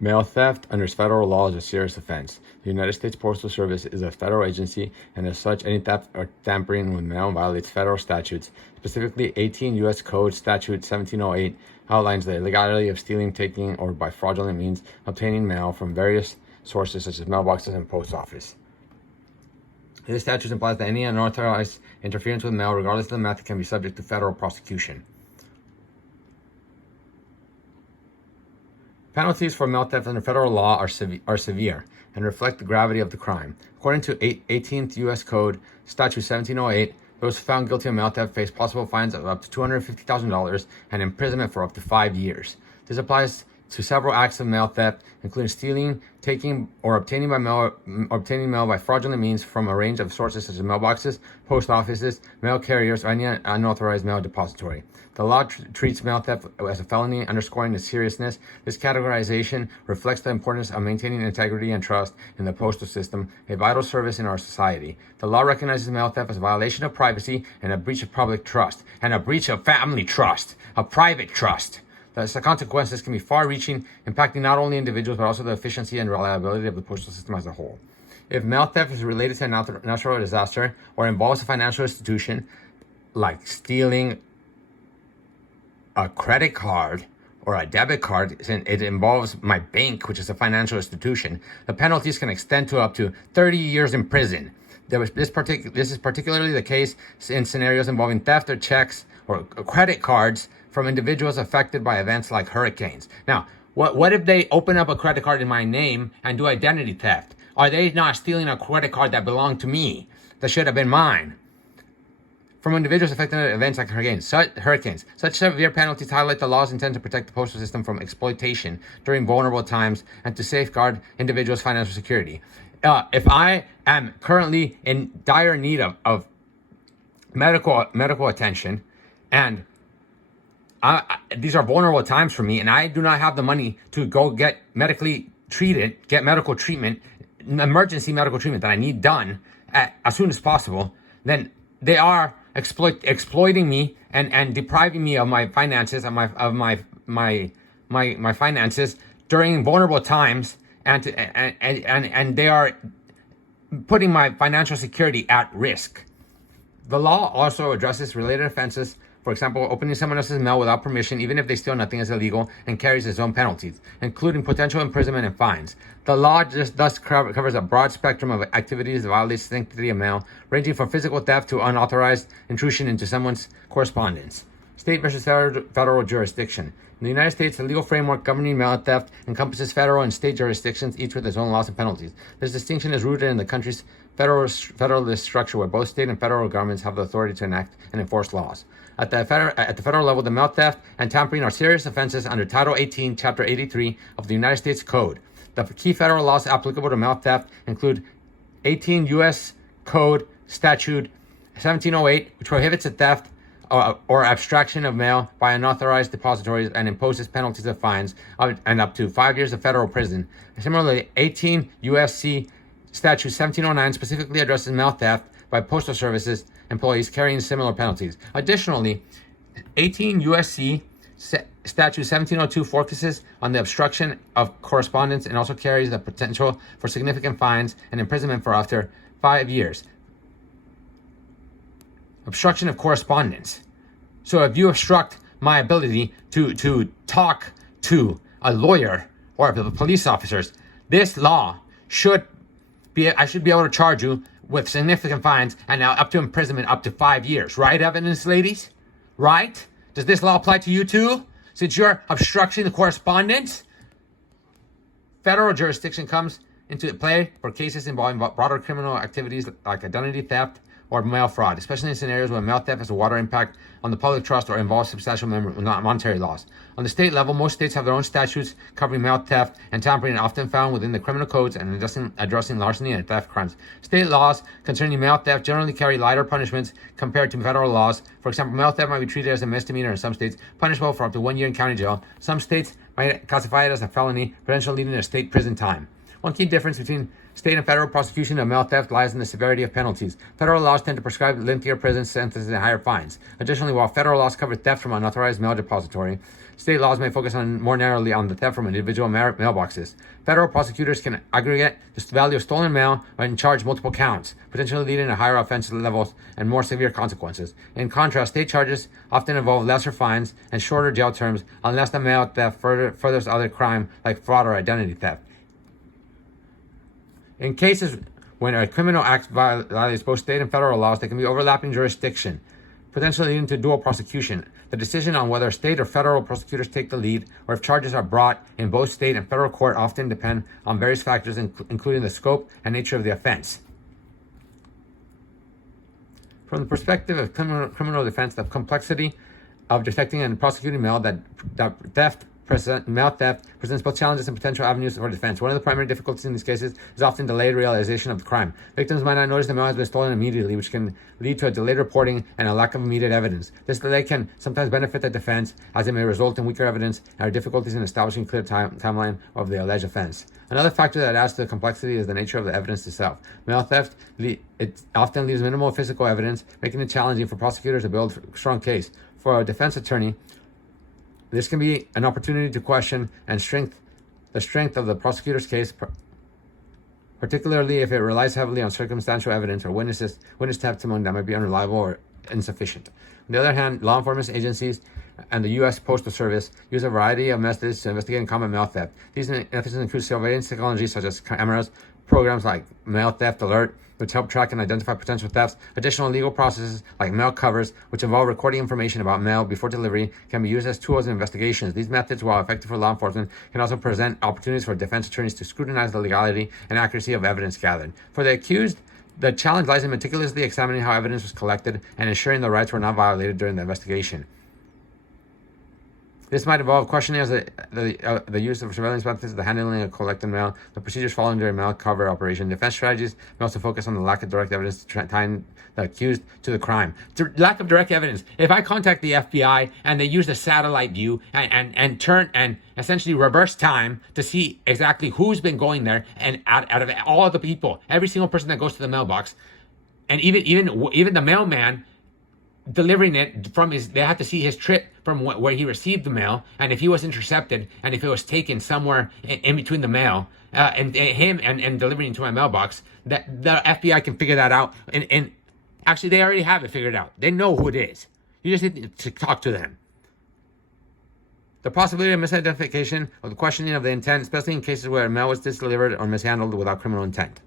Mail theft under federal law is a serious offense. The United States Postal Service is a federal agency, and as such, any theft or tampering with mail violates federal statutes. Specifically, 18 U.S. Code Statute 1708 outlines the illegality of stealing, taking, or by fraudulent means obtaining mail from various sources such as mailboxes and post office. This statute implies that any unauthorized interference with mail, regardless of the method, can be subject to federal prosecution. Penalties for mail theft under federal law are severe and reflect the gravity of the crime. According to 18th U.S. Code Statute 1708, those found guilty of mail theft face possible fines of up to $250,000 and imprisonment for up to 5 years. This applies to several acts of mail theft, including stealing, taking, or obtaining mail by fraudulent means from a range of sources such as mailboxes, post offices, mail carriers, or any unauthorized mail depository. The law treats mail theft as a felony, underscoring its seriousness. This categorization reflects the importance of maintaining integrity and trust in the postal system, a vital service in our society. The law recognizes mail theft as a violation of privacy and a breach of public trust, and a breach of family trust, a private trust. The consequences can be far-reaching, impacting not only individuals, but also the efficiency and reliability of the postal system as a whole. If mail theft is related to a natural disaster or involves a financial institution, like stealing a credit card or a debit card, since it involves my bank, which is a financial institution, the penalties can extend to up to 30 years in prison. This is particularly the case in scenarios involving theft of checks or credit cards from individuals affected by events like hurricanes. Now, what if they open up a credit card in my name and do identity theft? Are they not stealing a credit card that belonged to me, that should have been mine? From individuals affected by events like hurricanes, such severe penalties highlight the law's intent to protect the postal system from exploitation during vulnerable times and to safeguard individuals' financial security. If I am currently in dire need of medical attention, and these are vulnerable times for me, and I do not have the money to go get medical treatment, emergency medical treatment that I need done as soon as possible, then they are exploiting me and depriving me of my finances, of my finances during vulnerable times, and they are putting my financial security at risk. The law also addresses related offenses. For example, opening someone else's mail without permission, even if they steal nothing, is illegal and carries its own penalties, including potential imprisonment and fines. The law thus covers a broad spectrum of activities that violate the sanctity of mail, ranging from physical theft to unauthorized intrusion into someone's correspondence. State versus federal jurisdiction. In the United States, the legal framework governing mail theft encompasses federal and state jurisdictions, each with its own laws and penalties. This distinction is rooted in the country's federalist structure, where both state and federal governments have the authority to enact and enforce laws. At the federal level, the mail theft and tampering are serious offenses under Title 18, Chapter 83 of the United States Code. The key federal laws applicable to mail theft include 18 U.S. Code Statute 1708, which prohibits the theft or abstraction of mail by unauthorized depositories and imposes penalties of fines and up to 5 years of federal prison. Similarly, 18 U.S.C. Statute 1709 specifically addresses mail theft by postal services employees, carrying similar penalties. Additionally, 18 U.S.C. Statute 1702 focuses on the obstruction of correspondence and also carries the potential for significant fines and imprisonment for up to 5 years. Obstruction of correspondence. So if you obstruct my ability to talk to a lawyer or the police officers, this law I should be able to charge you with significant fines and now up to imprisonment up to 5 years. Right, evidence ladies? Right? Does this law apply to you too? Since you're obstructing the correspondence? Federal jurisdiction comes into play for cases involving broader criminal activities like identity theft or mail fraud, especially in scenarios where mail theft has a wider impact on the public trust or involves substantial monetary loss. On the state level, most states have their own statutes covering mail theft and tampering, often found within the criminal codes and addressing larceny and theft crimes. State laws concerning mail theft generally carry lighter punishments compared to federal laws. For example, mail theft might be treated as a misdemeanor in some states, punishable for up to 1 year in county jail. Some states might classify it as a felony, potentially leading to state prison time. One key difference between state and federal prosecution of mail theft lies in the severity of penalties. Federal laws tend to prescribe lengthier prison sentences and higher fines. Additionally, while federal laws cover theft from an unauthorized mail depository, state laws may focus more narrowly on the theft from individual mailboxes. Federal prosecutors can aggregate the value of stolen mail and charge multiple counts, potentially leading to higher offense levels and more severe consequences. In contrast, state charges often involve lesser fines and shorter jail terms unless the mail theft furthers other crime like fraud or identity theft. In cases when a criminal act violates both state and federal laws, there can be overlapping jurisdiction, potentially leading to dual prosecution. The decision on whether state or federal prosecutors take the lead, or if charges are brought in both state and federal court, often depend on various factors, including the scope and nature of the offense. From the perspective of criminal defense, the complexity of detecting and prosecuting mail theft presents both challenges and potential avenues for defense. One of the primary difficulties in these cases is often delayed realization of the crime. Victims might not notice the mail has been stolen immediately, which can lead to a delayed reporting and a lack of immediate evidence. This delay can sometimes benefit the defense, as it may result in weaker evidence and difficulties in establishing clear timeline of the alleged offense. Another factor that adds to the complexity is the nature of the evidence itself. Mail theft it often leaves minimal physical evidence, making it challenging for prosecutors to build a strong case. For a defense attorney, this can be an opportunity to question the strength of the prosecutor's case, particularly if it relies heavily on circumstantial evidence or witness testimony that might be unreliable or insufficient. On the other hand, law enforcement agencies and the U.S. Postal Service use a variety of methods to investigate and combat mail theft. These methods include surveillance technology such as cameras, programs like Mail Theft Alert, which help track and identify potential thefts. Additional legal processes like mail covers, which involve recording information about mail before delivery, can be used as tools in investigations. These methods, while effective for law enforcement, can also present opportunities for defense attorneys to scrutinize the legality and accuracy of evidence gathered. For the accused, the challenge lies in meticulously examining how evidence was collected and ensuring the rights were not violated during the investigation. This might involve questioning the use of surveillance methods, the handling of collected mail, the procedures followed during mail cover operation. Defense strategies may also focus on the lack of direct evidence tying the accused to the crime. Lack of direct evidence. If I contact the FBI and they use a satellite view and turn and essentially reverse time to see exactly who's been going there, and out of all the people, every single person that goes to the mailbox, and even the mailman delivering it from they have to see his trip from where he received the mail, and if he was intercepted, and if it was taken somewhere in between the mail and him and delivering it to my mailbox, that the FBI can figure that out. And actually, they already have it figured out. They know who it is. You just need to talk to them. The possibility of misidentification or the questioning of the intent, especially in cases where mail was disdelivered or mishandled without criminal intent.